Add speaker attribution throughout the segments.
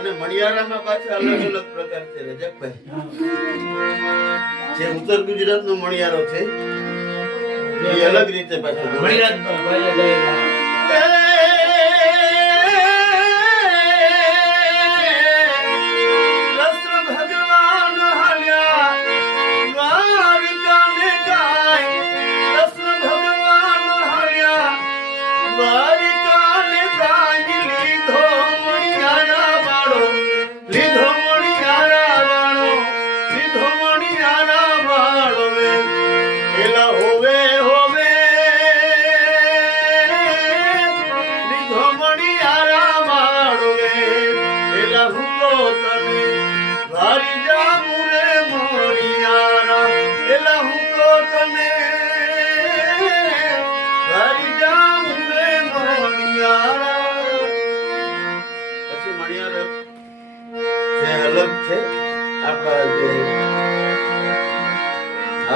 Speaker 1: અને મણિયારામાં પાછા અલગ અલગ પ્રકાર છે રજકભાઈ જે ઉત્તર ગુજરાત નો મણિયારો છે એ અલગ રીતે પાછો ગવાય.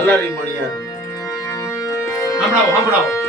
Speaker 1: હાલારી મણિયારા.
Speaker 2: સંભળાવો સંભળાવો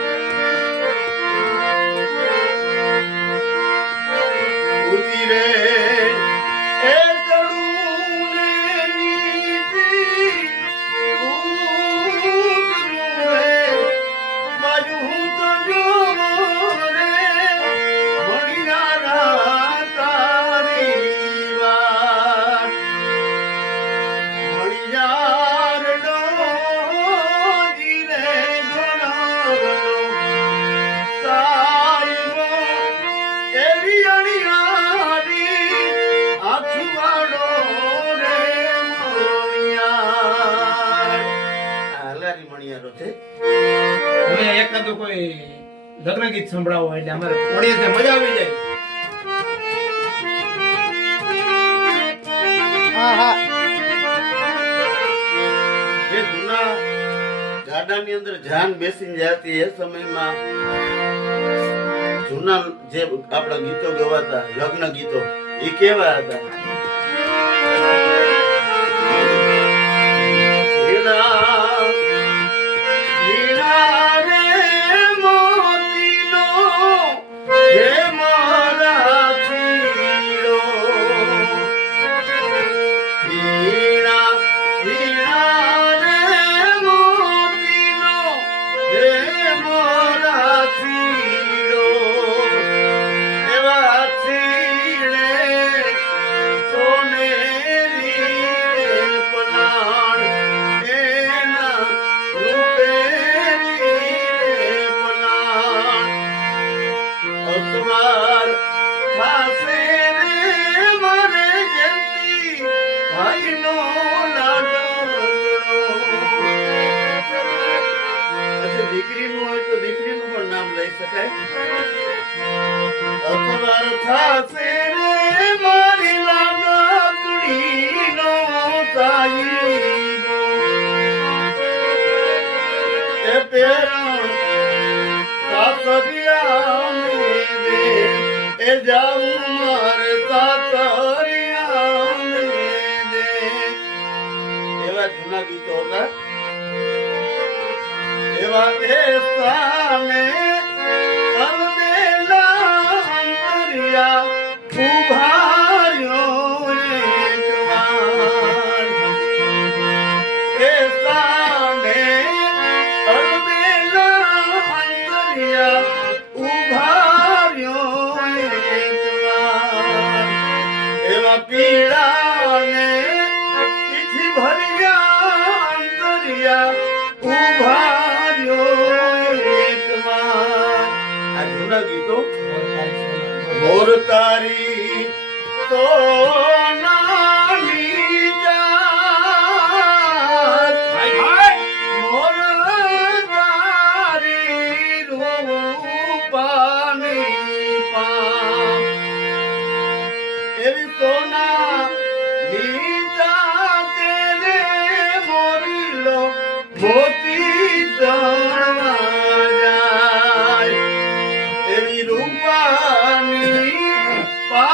Speaker 2: હવે તો કોઈ લગ્ન ગીત સંભળાવો એટલે અમારે ઓડિયન્સને મજા આવી જાય.
Speaker 1: જે જૂના ગાડાની અંદર જાન બેસીને જતી એ સમયમાં જૂના જે આપણા ગીતો ગવાતા લગ્ન ગીતો એ કેવા હતા? દીકરીનું હોય તો દીકરીનું પણ નામ લઈ શકાય. અખબાર થાશે જાઉં મારે સાસરિયાને દે. એવા જૂના ગીતો હતા. એવા દેશાને જૂના ગીતો મોર તારી સોનાની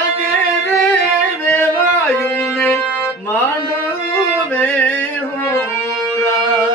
Speaker 1: જાજે રે વેવાયુને માંડવે હોરાય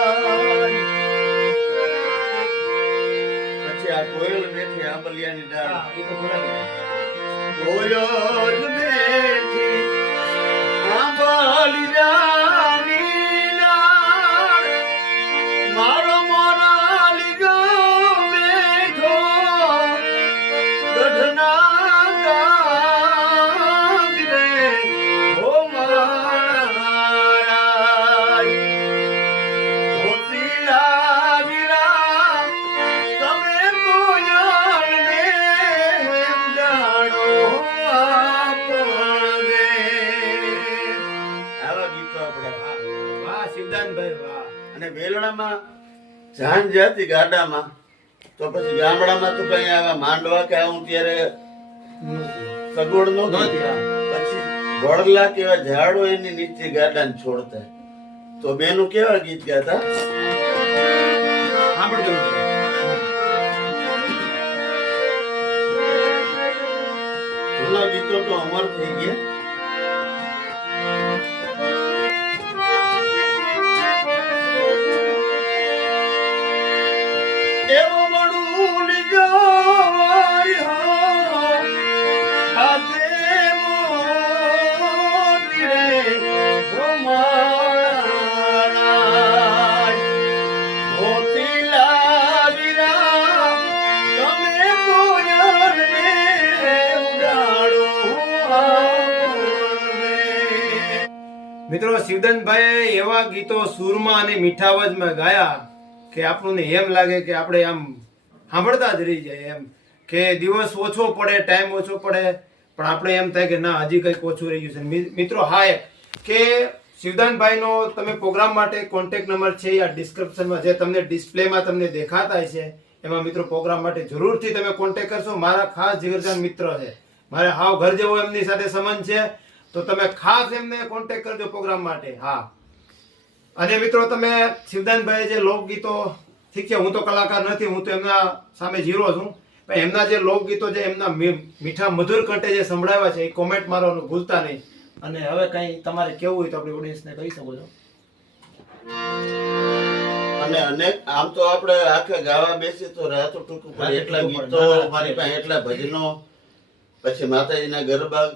Speaker 1: વેલણામાં જાન જાતી ગાડામાં તો પછી ગામડામાં તો કઈ આવા માંડવા કે આવું ત્યારે સગવડ
Speaker 2: નહોતી,
Speaker 1: પછી વડલા કેવા ઝાડો એની નીચે ગાડાને છોડતા. તો બેનું કેવા ગીત ગાતા?
Speaker 2: સાંભળજો.
Speaker 1: જૂના ગીતો તો અમર થઈ ગયા.
Speaker 2: મિત્રો શિવદનભાઈ એવા ગીતો સુરમાં અને મીઠા અવાજમાં ગાયા કે આપણને એમ લાગે કે આપણે આમ સાંભળતા જ રહી જાય એમ. કે દિવસ ઓછો પડે ટાઈમ ઓછો પડે, પણ આપણે એમ થાય કે ના, હજી કંઈક ઓછું રહી ગયું છે. મિત્રો હા એ કે શિવદાનભાઈનો તમે પ્રોગ્રામ માટે કોન્ટેક્ટ નંબર છે આ ડિસ્ક્રિપ્શનમાં જે તમને ડિસ્પ્લેમાં તમને દેખાતા છે એમાં મિત્રો પ્રોગ્રામ માટે જરૂરથી તમે કોન્ટેક્ટ કરશો. મારા ખાસ જીગરજાન મિત્ર છે. મારે હાવ ઘર જેવો એમની સાથે સંબંધ છે. તો તમે ખાસ એમને કોન્ટેક્ટ કરજો પ્રોગ્રામ માટે. હા. અને મિત્રો, તમે શિવદાનભાઈ જે લોકગીતો, ઠીક છે, હું તો કલાકાર નથી, હું તો એમના સામે ઝીરો છું. એમના જે લોકગીતો જે એમના મી- મીઠા મધુર કંઠે જે સંભળાવ્યા છે એ કોમેન્ટ મારવાનું ભૂલતા નહીં. અને હવે કંઈ તમારે કેવું હોય તો આપણી ઓડિયન્સને કહી શકો છો.
Speaker 1: અને અનેક આમ તો આપણે આખે ગાવા બેસી તો રાતો ટૂંકું પડે. એટલા ગીતો મારી પાસે એટલા ભજનો પછી માતાજીના ગરબા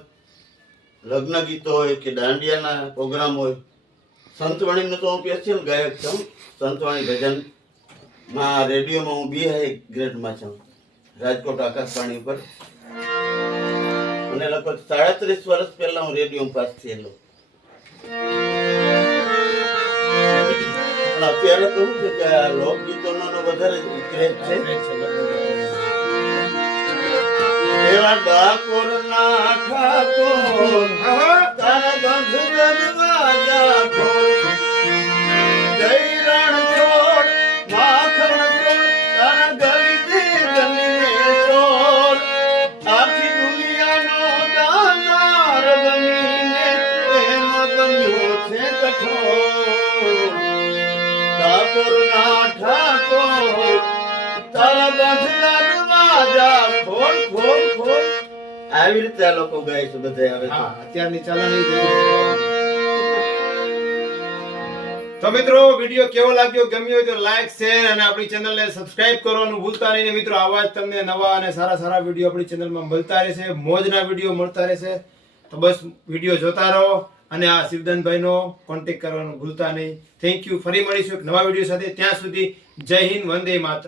Speaker 1: લગ્ન ગીતો હોય કે દાંડિયાના પ્રોગ્રામ હોય. સંતવાણીનો તો હું સ્પેશિયલ ગાયક છું. સંતવાણી ભજન. માં રેડિયોમાં હું બી હાઈ ગ્રેડમાં છું. રાજકોટ આકાશવાણી ઉપર. અને લગભગ સાડત્રીસ વર્ષ પહેલા હું રેડિયો પાસ થયેલો. પણ અત્યારે તો શું છે કે આ લોકગીતોનો ને વધારે ક્રેઝ છે. એવા ડાકોરના ઠાકોર બંધના દરવાજા ખોલ ખોલ ખોલ આવી રીતે આ લોકો ગાય છે બધે આવે
Speaker 2: અત્યારની ચાલણી. તો મિત્રો, વીડિયો કેવો લાગ્યો, ગમ્યો તો લાઈક શેર અને આપણી ચેનલને સબસ્ક્રાઇબ કરવાનું ભૂલતા નહીં. મિત્રો, આવા જ તમને નવા અને સારા સારા વીડિયો આપણી ચેનલમાં મળતા રહેશે. મોજના વીડિયો મળતા રહેશે. તો બસ વીડિયો જોતા રહો અને આ શિવદાનભાઈનો કોન્ટેક્ટ કરવાનું ભૂલતા નહીં. થેન્ક યુ ફરી મળીશું એક નવા વીડિયો સાથે. ત્યાં સુધી જય હિન્દ, વંદે માતરમ